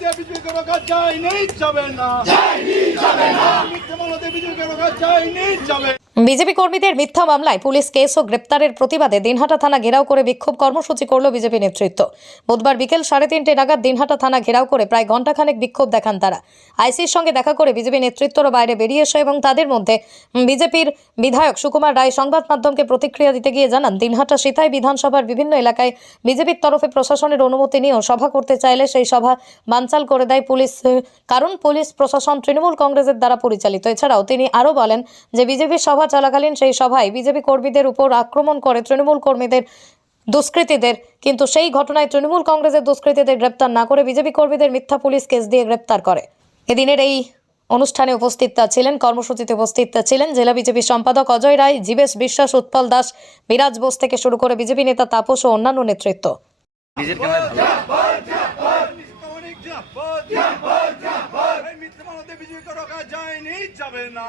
দিয়ে বিজেপিকে রোকা যায়নি যাবে না মিথ্যা মামলা দিয়ে বিজেপিকে রোকা যায়নি যাবে না। বিজেপি কর্মীদের মিথ্যা মামলায় পুলিশ কেস ও গ্রেপ্তারের প্রতিবাদে দিনহাটা থানা ঘেরাও করে বিক্ষোভ কর্মসূচি করল বিজেপি নেতৃত্ব। বুধবার বিকেল সাড়ে তিনটে নাগাদ দিনহাটা থানা ঘেরাও করে প্রায় ঘণ্টাখানেক বিক্ষোভ দেখান তারা। আইসির সঙ্গে দেখা করে বিজেপি নেতৃত্বর বাইরে বেরিয়ে এসে এবং তাদের মধ্যে বিজেপির বিধায়ক সুকুমার রায় সংবাদ মাধ্যমকে প্রতিক্রিয়া দিতে গিয়ে জানান, দিনহাটা সিতাই বিধানসভার বিভিন্ন এলাকায় বিজেপির তরফে প্রশাসনের অনুমতি নিয়েও সভা করতে চাইলে সেই সভা বানচাল করে দেয় পুলিশ, কারণ পুলিশ প্রশাসন তৃণমূল কংগ্রেসের দ্বারা পরিচালিত। এছাড়াও তিনি আরও বলেন যে বিজেপির সভা চলাকালীন সেই সভায় বিজেপি কর্মীদের উপর আক্রমণ করে তৃণমূল কর্মীদের দুষ্কৃতীদের। কিন্তু সেই ঘটনায় তৃণমূল কংগ্রেসের দুষ্কৃতীদের গ্রেপ্তার না করে বিজেপি কর্মীদের মিথ্যা পুলিশ কেস দিয়ে গ্রেপ্তার করে। এদিনের এই অনুষ্ঠানে উপস্থিত ছিলেন কর্মসূচিতে উপস্থিত ছিলেন জেলা বিজেপি সম্পাদক অজয় রায় জীবেশ বিশ্বাস উৎপল দাস বিরাজ বোস থেকে শুরু করে বিজেপি নেতা তাপস ও অন্যান্য নেতৃত্ব। যাবে না।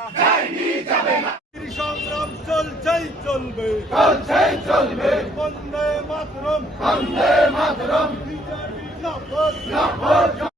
সংগ্রাম চলছেই চলবে। চলছেই চলবে। বন্দে মাতরম। বন্দে মাতরম। বিজেপি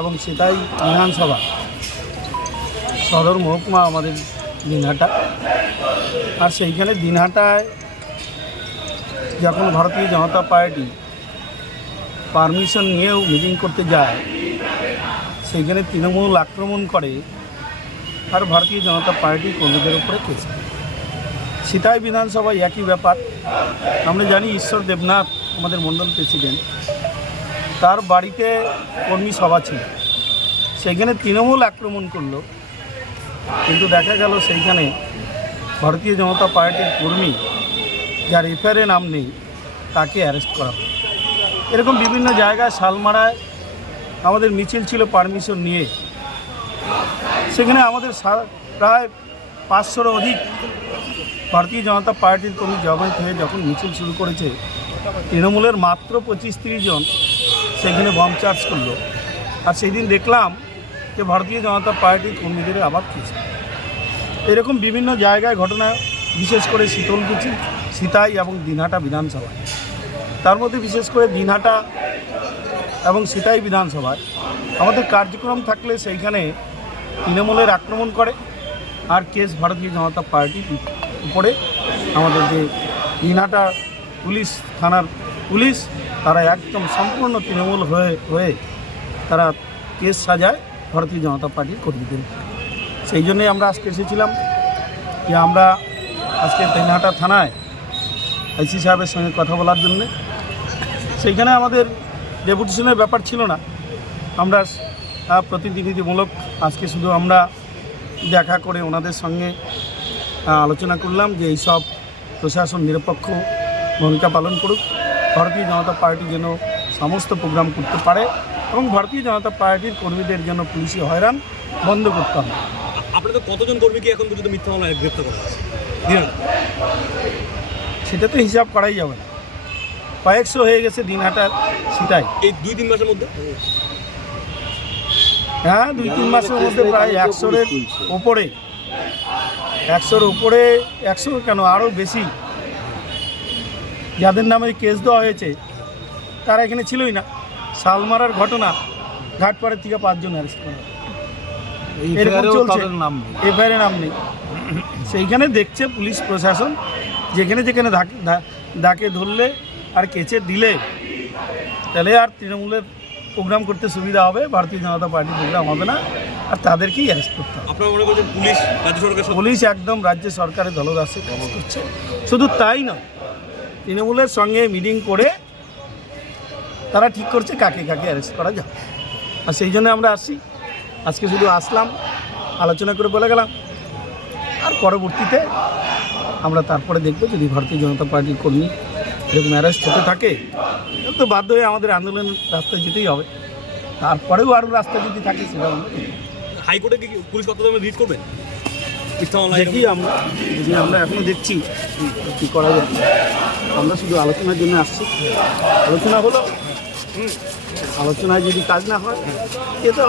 এবং সেটাই বিধানসভা। সদর মহকুমা আমাদের দিনহাটা। আর সেইখানে দিনহাটায় যখন ভারতীয় জনতা পার্টি পারমিশন নিয়েও মিটিং করতে যায়, সেইখানে তৃণমূল আক্রমণ করে আর ভারতীয় জনতা পার্টি কর্মীদের উপরে কেস করে। সিতাই বিধানসভায় একই ব্যাপার। আমরা জানি ঈশ্বর দেবনাথ, আমাদের মণ্ডল প্রেসিডেন্ট তার বাড়িতে কর্মী সভা ছিল। সেইখানে তৃণমূল আক্রমণ করল। কিন্তু দেখা গেল সেইখানে ভারতীয় জনতা পার্টির কর্মী যার এফআইআরে নাম নেই, তাকে অ্যারেস্ট করা এরকম বিভিন্ন জায়গায় শালমারায় আমাদের মিছিল ছিল পারমিশন নিয়ে। সেখানে আমাদের প্রায় পাঁচশোরও অধিক ভারতীয় জনতা পার্টির কর্মী জগৎ হয়ে যখন মিছিল শুরু করেছে, তৃণমূলের মাত্র পঁচিশ তিরিশ জন সেখানে বম চার্জ করল। আর সেই দিন দেখলাম যে ভারতীয় জনতা পার্টির কর্মীদের আবার কিছু এরকম বিভিন্ন জায়গায় ঘটনা, বিশেষ করে শীতলকুচি, সীতাই এবং দিনহাটা বিধানসভায়। তার মধ্যে বিশেষ করে দিনহাটা এবং সীতাই বিধানসভায় আমাদের কার্যক্রম থাকলে সেইখানে তৃণমূলের আক্রমণ করে আর কেস ভারতীয় জনতা পার্টির উপরে আমাদের যে দিনহাটা পুলিশ থানার পুলিশ তারা একদম সম্পূর্ণ তৃণমূল হয়ে হয়ে তারা কেস সাজায় ভারতীয় জনতা পার্টির কর্মীদের। সেই জন্যই আমরা আজকে এসেছিলাম যে আমরা আজকে দিনহাটা থানায় আইসি সাহেবের সঙ্গে কথা বলার জন্যে। সেইখানে আমাদের ডেপুটেশনের ব্যাপার ছিল না। আমরা প্রতিনিধিমূলক আজকে শুধু আমরা দেখা করে ওনাদের সঙ্গে আলোচনা করলাম যে এইসব প্রশাসন নিরপেক্ষ ভূমিকা পালন করুক। ভারতীয় জনতা পার্টি যেন সমস্ত প্রোগ্রাম করতে পারে এবং ভারতীয় জনতা পার্টির কর্মীদের যেন পুলিশি হয়রান বন্ধ করতে হবে আপনাদের কতজন কর্মীকে এখন পর্যন্ত মিথ্যা মামলায় গ্রেপ্তার করা হয়েছে? সেটা তো হিসাব করাই যাবে না। কয়েকশো হয়ে গেছে দিন দিনহাটার সেটাই এই দুই তিন মাসের মধ্যে? হ্যাঁ দুই তিন মাসের মধ্যে প্রায় একশোর ওপরে একশোর ওপরে একশো কেন? আরও বেশি। যাদের নামে কেস দেওয়া হয়েছে তারা এখানে ছিলই না। শালমারার ঘটনা ঘাটপাড়ের থেকে পাঁচজন অ্যারেস্ট করা। এরকম চলছে। এফআইআর নাম নেই। সেইখানে দেখছে পুলিশ প্রশাসন যেখানে যেখানে ডাকে ধরলে আর কেচে দিলে তাহলে আর তৃণমূলের প্রোগ্রাম করতে সুবিধা হবে ভারতীয় জনতা পার্টির প্রোগ্রাম হবে না আর তাদেরকেই অ্যারেস্ট করতে হবে। আপনারা মনে করছেন পুলিশ রাজ্য সরকার পুলিশ একদম রাজ্য সরকারের দলদাসে করছে। শুধু তাই নয় তৃণমূলের সঙ্গে মিটিং করে তারা ঠিক করছে কাকে কাকে অ্যারেস্ট করা যাবে আর সেই জন্য আমরা আসছি। আজকে শুধু আসলাম আলোচনা করে বলে গেলাম। আর পরবর্তীতে আমরা তারপরে দেখব যদি ভারতীয় জনতা পার্টির কর্মী এরকম অ্যারেস্ট হতে থাকে তো বাধ্য হয়ে আমাদের আন্দোলনের রাস্তায় যেতেই হবে। তারপরেও আরও রাস্তা যদি থাকে সেটা আমরা। হাইকোর্টে কি পুলিশ কতদমে রিট করবেন? দেখি আমরা আমরা এখনও দেখছি কী করা যায়। আমরা শুধু আলোচনার জন্য আসছি। আলোচনা হলো আলোচনায় যদি কাজ না হয় এ তো